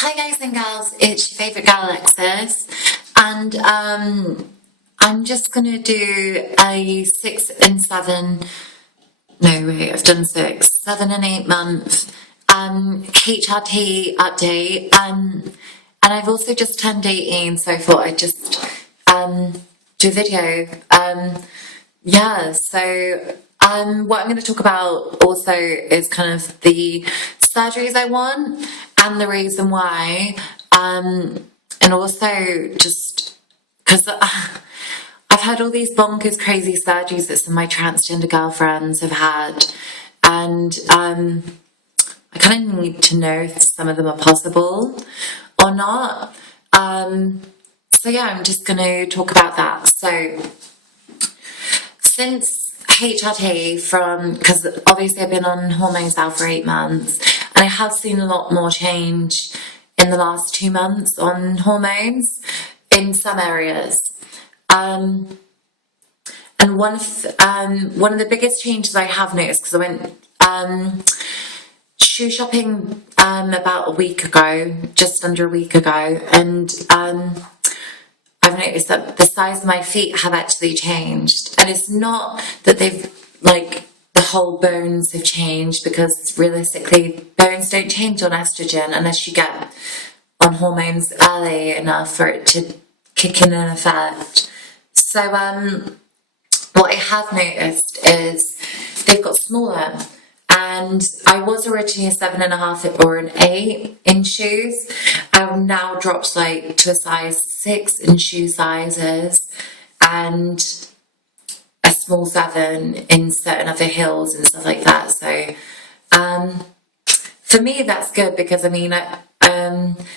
Hi guys and girls, it's your favourite girl Alexis, and I'm just gonna do a 6 and 7, no wait, I've done 6, 7 and 8 month HRT update, and I've also just turned 18, so I thought I'd just do a video. What I'm going to talk about also is kind of the surgeries I want and the reason why, and also just because I've had all these bonkers crazy surgeries that some of my transgender girlfriends have had, and I kind of need to know if some of them are possible or not. So yeah, I'm just going to talk about that. So since HRT, because obviously I've been on hormones now for 8 months, and I have seen a lot more change in the last 2 months on hormones in some areas. And one of the biggest changes I have noticed, because I went shoe shopping about a week ago, just under a week ago, and I've noticed that the size of my feet have actually changed. And it's not that they've, like, the whole bones have changed, because realistically bones don't change on estrogen unless you get on hormones early enough for it to kick in and affect. So what I have noticed is they've got smaller. And I was originally a 7.5 or an 8 in shoes. I've now dropped like to a size 6 in shoe sizes and a small 7 in certain other heels and stuff like that. So for me that's good, because I mean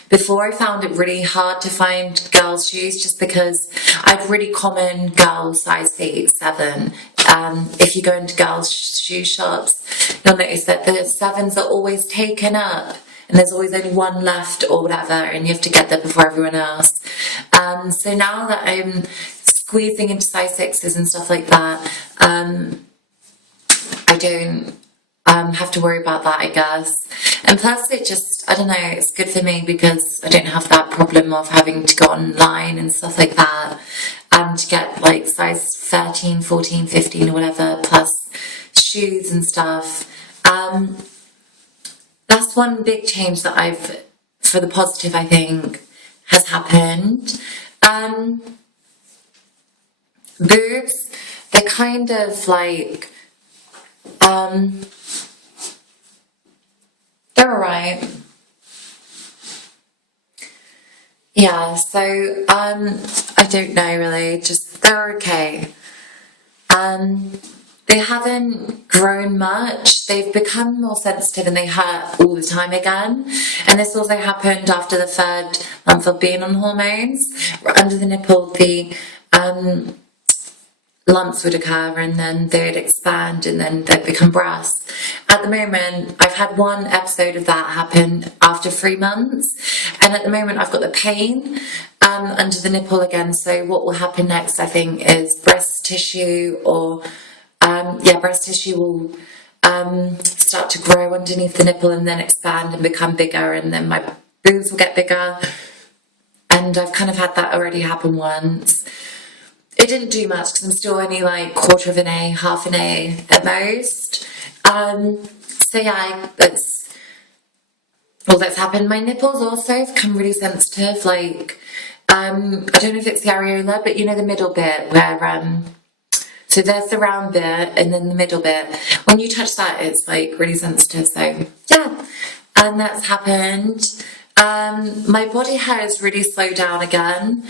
before I found it really hard to find girls' shoes, just because I have really common girl size feet, 7. If you go into girls' shoe shops, you'll notice that the 7s are always taken up, and there's always only one left or whatever, and you have to get there before everyone else. So now that I'm squeezing into size 6s and stuff like that, I don't have to worry about that, I guess. And plus it just, I don't know, it's good for me because I don't have that problem of having to go online and stuff like that, to get like size 13, 14, 15 or whatever, plus shoes and stuff. That's one big change that for the positive, I think, has happened. Boobs, they're kind of like, they're alright. Yeah, so I don't know really, just they're okay. They haven't grown much. They've become more sensitive and they hurt all the time again. And this also happened after the 3rd month of being on hormones. Under the nipple, the lumps would occur, and then they'd expand, and then they'd become breasts. At the moment, I've had one episode of that happen after 3 months, and at the moment I've got the pain under the nipple again. So what will happen next, I think, is breast tissue, or breast tissue will start to grow underneath the nipple and then expand and become bigger, and then my boobs will get bigger. And I've kind of had that already happen once. It didn't do much because I'm still only like quarter of an A, half an A at most. So yeah, that's happened. My nipples also have become really sensitive. Like, I don't know if it's the areola, but you know the middle bit where, so there's the round bit and then the middle bit. When you touch that, it's like really sensitive. So yeah, and that's happened. My body hair has really slowed down again.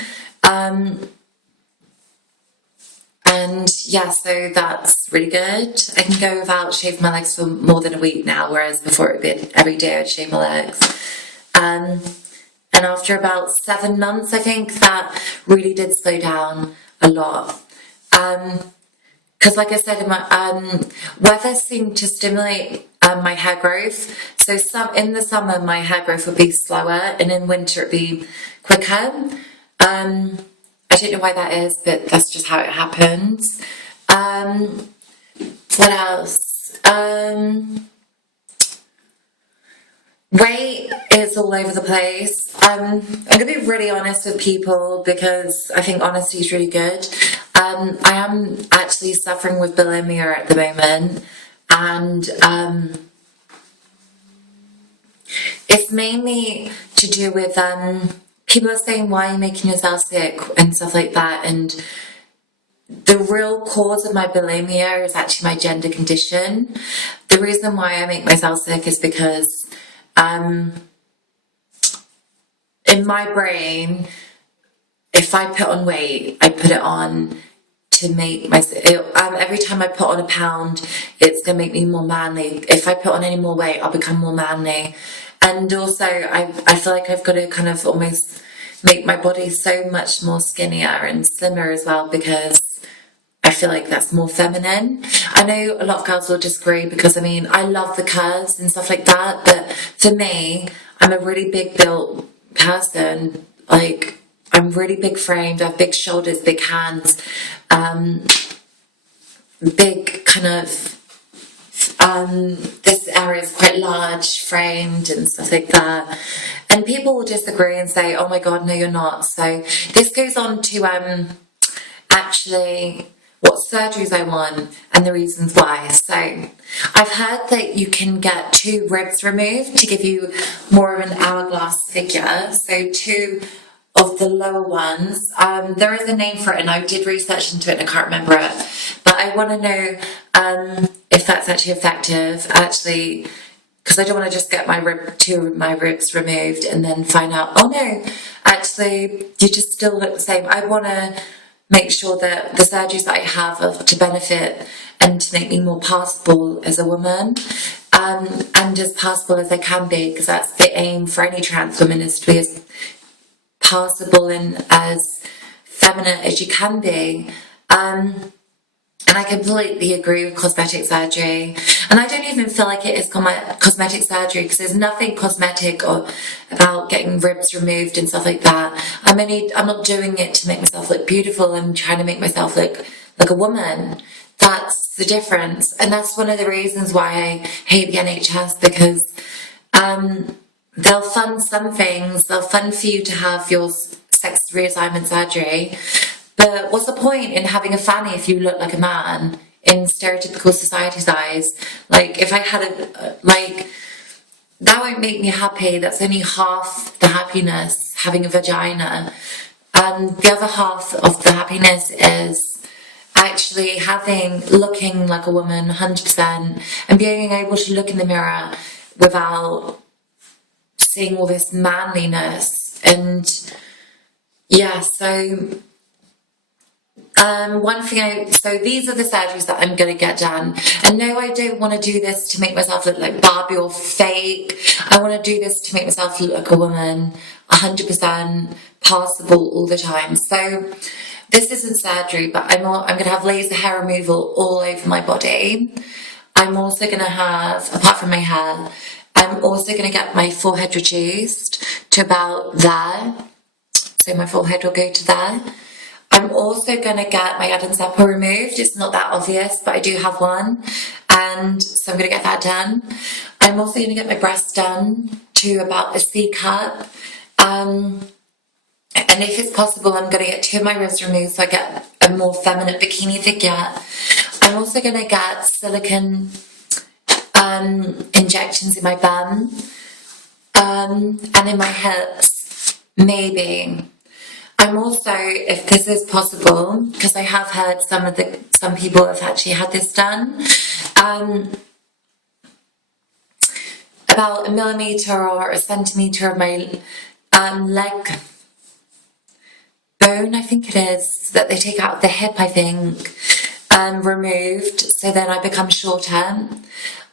And yeah, so that's really good. I can go without shaving my legs for more than a week now, whereas before it would be every day I'd shave my legs. And after about 7 months, I think that really did slow down a lot. Because like I said, weather seemed to stimulate my hair growth. So in the summer, my hair growth would be slower, and in winter it'd be quicker. I don't know why that is, but that's just how it happens. What else? Weight is all over the place. I'm going to be really honest with people because I think honesty is really good. I am actually suffering with bulimia at the moment, and it's mainly to do with people are saying, why are you making yourself sick and stuff like that, and the real cause of my bulimia is actually my gender condition. The reason why I make myself sick is because in my brain, if I put on weight, I put it on to make my, every time I put on a pound, it's going to make me more manly. If I put on any more weight, I'll become more manly. And also, I feel like I've got to kind of almost make my body so much more skinnier and slimmer as well, because I feel like that's more feminine. I know a lot of girls will disagree because, I mean, I love the curves and stuff like that, but for me, I'm a really big built person. Like, I'm really big framed, I have big shoulders, big hands, big kind of, this area is quite large framed and stuff like that. And people will disagree and say, oh my God, no, you're not. So this goes on to actually what surgeries I want and the reasons why. So I've heard that you can get 2 ribs removed to give you more of an hourglass figure. So 2 of the lower ones. There is a name for it, and I did research into it and I can't remember it. But I want to know if that's actually effective, actually, because I don't want to just get 2 of my ribs removed and then find out, oh no, actually, you just still look the same. I want to make sure that the surgeries that I have are to benefit and to make me more passable as a woman, and as passable as I can be, because that's the aim for any trans woman, is to be as passable and as feminine as you can be. And I completely agree with cosmetic surgery. And I don't even feel like it is cosmetic surgery, because there's nothing cosmetic or about getting ribs removed and stuff like that. I'm not doing it to make myself look beautiful. I'm trying to make myself look like a woman. That's the difference. And that's one of the reasons why I hate the NHS, because they'll fund some things. They'll fund for you to have your sex reassignment surgery. But what's the point in having a fanny if you look like a man in stereotypical society's eyes? Like, if I had that won't make me happy. That's only half the happiness, having a vagina. And the other half of the happiness is actually looking like a woman 100%, and being able to look in the mirror without seeing all this manliness. And yeah, so so these are the surgeries that I'm going to get done. And no, I don't want to do this to make myself look like Barbie or fake. I want to do this to make myself look like a woman, 100% passable all the time. So this isn't surgery, but I'm going to have laser hair removal all over my body. I'm also going to have, apart from my hair, I'm also going to get my forehead reduced to about there. So my forehead will go to there. I'm also going to get my Adam's apple removed. It's not that obvious, but I do have one. And so I'm going to get that done. I'm also going to get my breasts done to about a C cup. And if it's possible, I'm going to get 2 of my ribs removed so I get a more feminine bikini figure. I'm also going to get silicone injections in my bum and in my hips, maybe. I'm also, if this is possible, because I have heard some people have actually had this done, about 1 millimetre or 1 centimetre of my leg bone, I think it is, that they take out of the hip, I think, removed, so then I become shorter.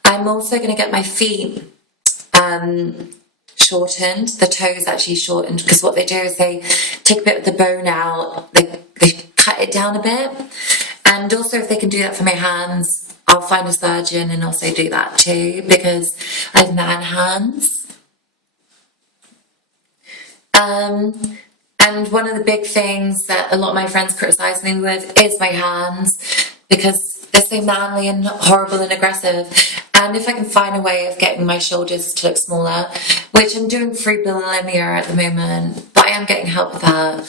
I'm also going to get my feet shortened, the toes actually shortened, because what they do is they take a bit of the bone out, they cut it down a bit. And also, if they can do that for my hands, I'll find a surgeon and also do that too, because I have man hands. And one of the big things that a lot of my friends criticise me with is my hands, because they're so manly and horrible and aggressive. and if I can find a way of getting my shoulders to look smaller, which I'm doing through bulimia at the moment, but I am getting help with that.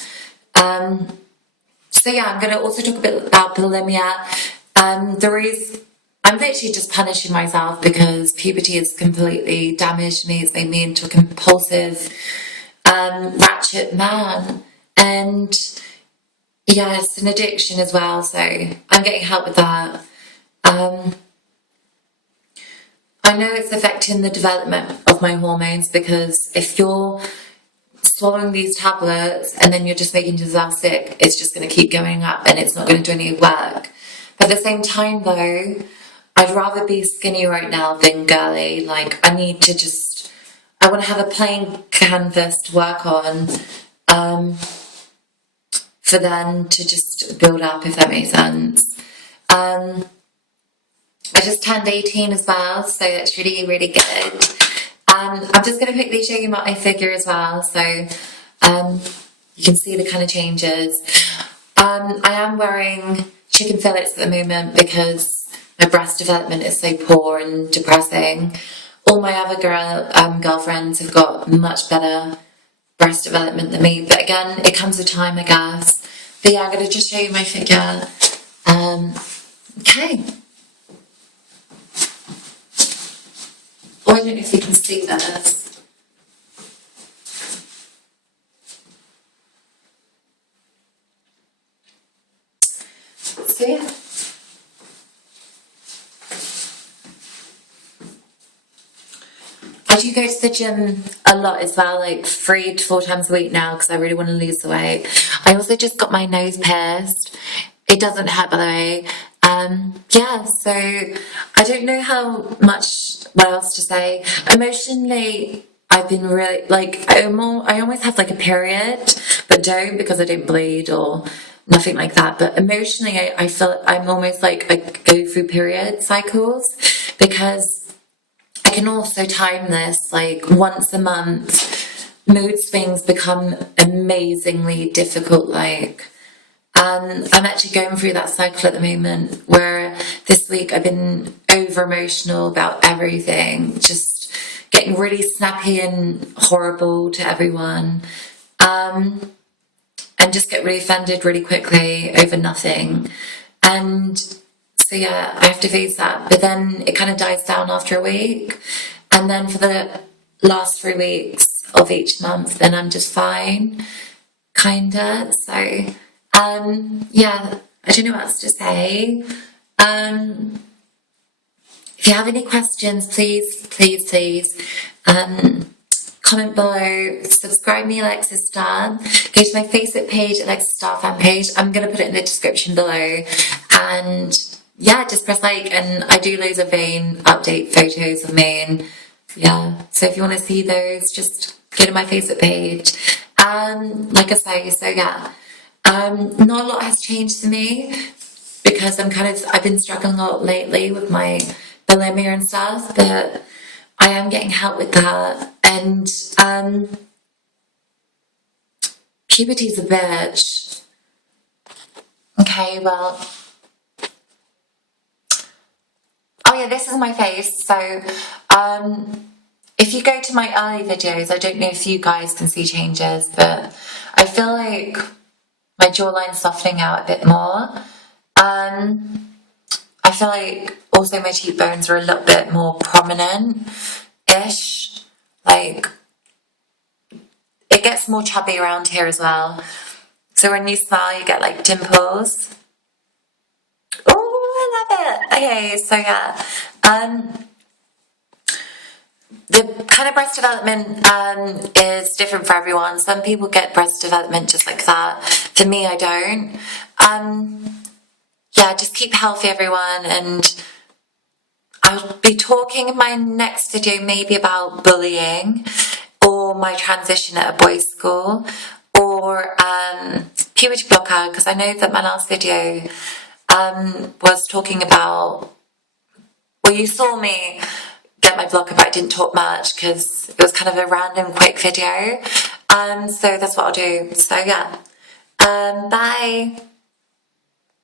So yeah, I'm going to also talk a bit about bulimia. I'm literally just punishing myself because puberty has completely damaged me. It's made me into a compulsive, ratchet man. And yeah, it's an addiction as well. So I'm getting help with that. I know it's affecting the development of my hormones because if you're swallowing these tablets and then you're just making yourself sick, it's just going to keep going up and it's not going to do any work. But at the same time though, I'd rather be skinny right now than girly. Like I want to have a plain canvas to work on, for then to just build up, if that makes sense. I just turned 18 as well, so that's really, really good. I'm just going to quickly show you my figure as well, so you can see the kind of changes. I am wearing chicken fillets at the moment because my breast development is so poor and depressing. All my other girlfriends have got much better breast development than me, but again, it comes with time, I guess. But yeah, I'm going to just show you my figure. Okay. Oh, I don't know if you can see this. So yeah. I do go to the gym a lot as well, like 3 to 4 times a week now because I really want to lose the weight. I also just got my nose pierced. It doesn't hurt, by the way. Yeah, so I don't know what else to say. Emotionally, I've been really, like, I almost have like a period, but don't because I don't bleed or nothing like that. But emotionally, I feel I'm almost like I go through period cycles because I can also time this like once a month. Mood swings become amazingly difficult, like. I'm actually going through that cycle at the moment where this week I've been over emotional about everything, just getting really snappy and horrible to everyone, and just get really offended really quickly over nothing. And so yeah, I have to face that, but then it kind of dies down after a week, and then for the last 3 weeks of each month, then I'm just fine, kinda. So yeah, I don't know what else to say. If you have any questions, please comment below, subscribe me, Alexis Star, go to my Facebook page, Alexis Star fan page. I'm going to put it in the description below, and yeah, just press like, and I do loads of vein update photos of me, and yeah, so if you want to see those, just go to my Facebook page. Like I say, so yeah. Not a lot has changed for me because I've been struggling a lot lately with my bulimia and stuff, but I am getting help with that. And puberty's a bitch. Okay, well, oh yeah, this is my face. So if you go to my early videos, I don't know if you guys can see changes, but I feel like my jawline's softening out a bit more. I feel like also my cheekbones are a little bit more prominent-ish. Like, it gets more chubby around here as well. So when you smile, you get like dimples. Oh, I love it. Okay, so yeah. The kind of breast development is different for everyone. Some people get breast development just like that. For me, I don't. Yeah, just keep healthy, everyone. And I'll be talking in my next video maybe about bullying or my transition at a boys' school or puberty blocker, because I know that my last video was talking about, well, you saw me get my blocker, but I didn't talk much because it was kind of a random quick video. So that's what I'll do. So yeah, bye.